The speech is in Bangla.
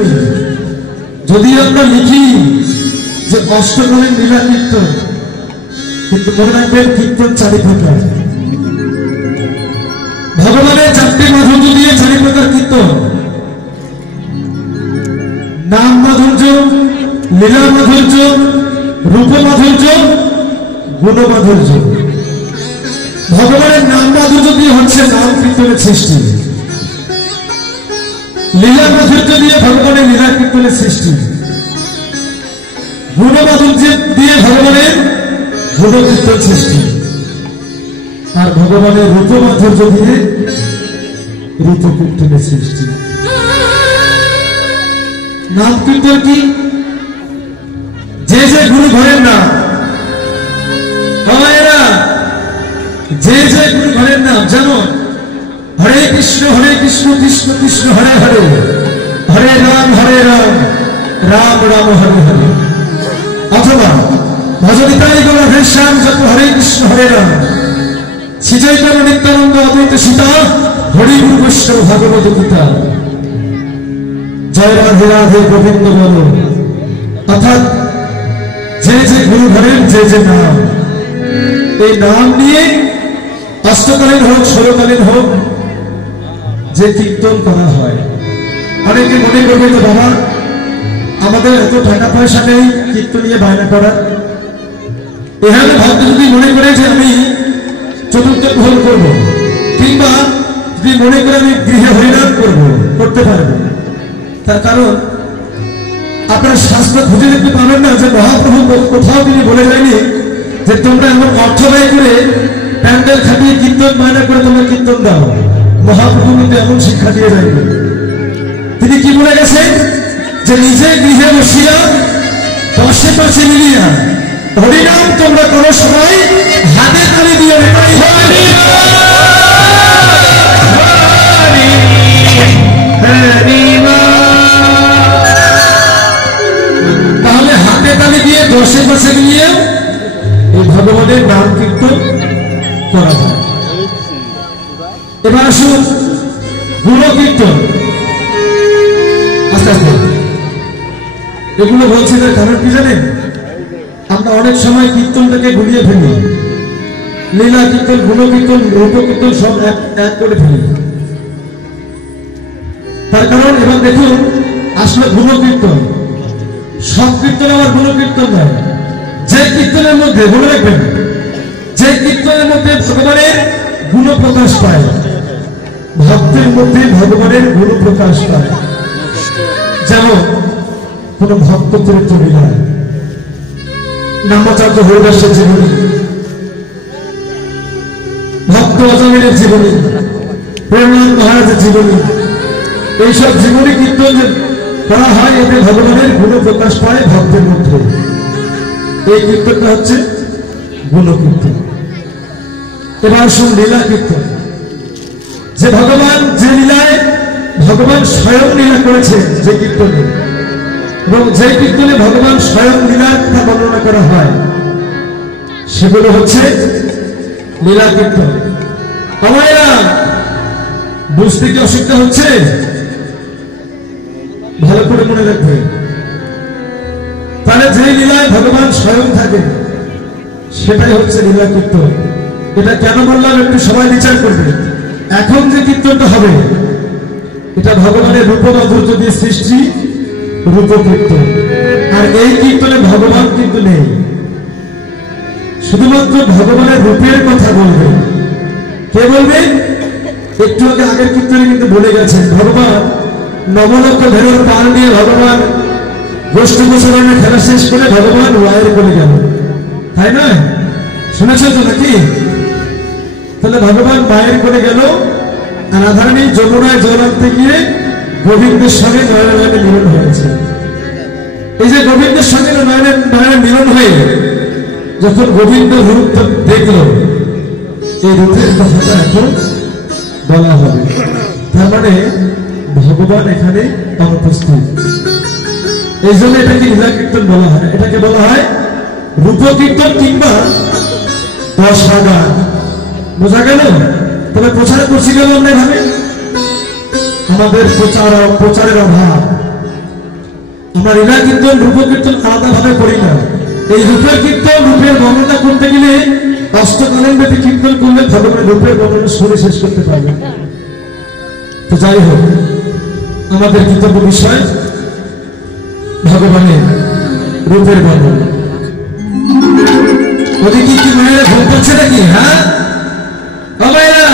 নেই। যদি আমরা লিখি যে অষ্টকলের লীলা কীর্তন, কিন্তু মনে রাখবেন কীর্তন 4 প্রকার। ভগবানের 4টে মাধুর্য দিয়ে 4 প্রকার কীর্তন: নাম মাধুর্য, লীলা মাধুর্য, রূপ মাধুর্য, গুণ মাধুর্য। ভগবানের নাম মাধুর্য দিয়ে হচ্ছে নাম কীর্তনের সৃষ্টি, লীলা মাধুর্য দিয়ে ভগবানের লীলা কীর্তনের সৃষ্টি, গুণ মাধুর্য দিয়ে ভগবানের গুণ কীর্তন সৃষ্টি, আর ভগবানের রূপ মাধুর্য দিয়ে রূপ কীর্তনের সৃষ্টি। নাম কীর্তন কি? যে যে গুরু ঘরের নাম, যে যে গুরু ঘরের নাম, যেমন হরে কৃষ্ণ কৃষ্ণ কৃষ্ণ হরে হরে, হরে রাম রাম রাম হরে হরে, অথবা ভজনিতাই গৌর শ্যাম যত হরে কৃষ্ণ হরে রাম, শ্রী চৈতন্য নিত্যানন্দ অদ্বৈত সীতা, হরি গুরু বৈষ্ণব ভাগবত গীতা, জয় রাধে রাধে গোবিন্দ বলো। অর্থাৎ যে যে গুরু ঘরের যে যে নাম, এই নাম নিয়ে অষ্টকালীন হোক 16কালীন হোক যে কীর্তন করা হয়। অনেকে মনে করবে যে বাবা আমাদের এত টাকা পয়সা নেই কীর্তন নিয়ে বায়না করা। এখানে ভক্ত যদি মনে করে যে আমি চতুর্থ প্রহর করব, কিংবা যদি মনে করে আমি গৃহে হরিনাম করব, করতে পারবো। তার কারণ আপনার শাস্ত্র খুঁজে দেখতে পাবেন না যে মহাপ্রভু কোথাও তিনি বলে যায়নি যে তোমরা এমন অর্থ ব্যয় করে প্যান্ডেল খাটিয়ে কীর্তন বায়না করে তোমরা কীর্তন দাও। মহাপ্রভু কিন্তু এমন শিক্ষা দিয়ে যায়নি। তিনি কি বলে গেছেন যে নিজে গৃহে বসিয়া পাশে পাশে মিলিয়া হরিনাম তোমরা করো, সবাই হাতে তালি দিয়ে তাহলে হাতে তালি দিয়ে দশে পাশে গিয়ে এই ভগবানের নাম কীর্তন করা হয়। এবার আসুন গুণ কীর্তন। আস্তে আস্তে এগুলো বলছি না, কারণ কি জানেন, আমরা অনেক সময় কীর্তনটাকে গুলিয়ে ফেলি, লীলা কীর্তন, গুণ কীর্তন, রূপ কীর্তন সব এক করে ফেলি। তার কারণ এবার দেখুন, আসলে গুণ কীর্তন, সব কীর্তন আবার গুণ কীর্তন নয়। যে কীর্তনের মধ্যে মনে রাখবেন, যে কীর্তনের মধ্যে ভগবানের গুণ প্রকাশ পায়, ভক্তের মধ্যে ভগবানের গুণ প্রকাশ পায়। যেমন কোন ভক্ত চরিত্র লীলা, নামাচার্য হরিদাসের জীবনী, ভক্ত অজমের জীবনী, প্রেমনাথ মহারাজের জীবনী, এইসব জীবনী কীর্তন করা হয়, এতে ভগবানের গুণ প্রকাশ পায় ভক্তের মধ্যে। এই কীর্তনটা হচ্ছে গুণ কীর্তন। এবার শুন লীলা কীর্তন, যে ভগবান যে লীলায় ভগবান স্বয়ং লীলা করেছে, যে কীর্তনে, এবং যে কীর্তনে ভগবান স্বয়ং লীলার কথা বর্ণনা করা হয়, সেগুলো হচ্ছে লীলা কীর্তন। আমারা বুঝতে কি অসুবিধা হচ্ছে? ভালো করে মনে রাখবে। তাহলে যে লীলায় ভগবান স্বয়ং থাকে সেটাই হচ্ছে লীলা কীর্তন। এটা কেন বললাম একটু সবাই বিচার করবে। এখন যে কীর্তনটা হবে এটা ভগবানের রূপ মাধুর্য দিয়ে সৃষ্টি, রূপ কীর্তন। আর এই কীর্তনে ভগবান কিন্তু নেই, শুধুমাত্র ভগবানের রূপের কথা বলবে। কে বলবে? একটু আগে আগের কীর্তনে কিন্তু বলে গেছেন, ভগবান নবলক্ষ ভেরোর পাল নিয়ে ভগবান গোষ্ঠ গোসরণের খেলা শেষ করে ভগবান ওয়াইয়ের করে গেল, তাই না? শুনেছ তো নাকি? তাহলে ভগবান মায়ের করে গেল, আর রাধারানী যমুনায় জল আনতে গিয়ে গোবিন্দের সঙ্গে নয়নের মিলন হয়েছে। এই যে গোবিন্দের সঙ্গে নয়নের মিলন হয়ে যখন গোবিন্দ রূপ দেখল, এই রূপের কথাটা এখন বলা হবে। তার মানে ভগবান এখানে অনুপস্থিত। এই জন্য এটাকে লীলা কীর্তন বলা হয়। এটাকে বলা হয় রূপ কীর্তন কিংবা দশা গান। বোঝা গেল? তবে প্রচার করছি গেল আমরা এভাবে, আমাদের প্রচারের অভাব। আমরা লীলা কীর্তন রূপ কীর্তন আলাদা ভাবে করি না। এই রূপের কীর্তন রূপের বর্ণনা করতে গেলে অষ্টকালীন ব্যাপী কীর্তন করলে ভগবানের রূপের বর্ণনা শুনে শেষ করতে পারবে। তো যাই হোক, আমাদের কীর্তব্য বিষয় ভগবানের রূপের বর্ণনা। ওদিকে কি মায়েরা ভোগ করছে নাকি? হ্যাঁ মায়েরা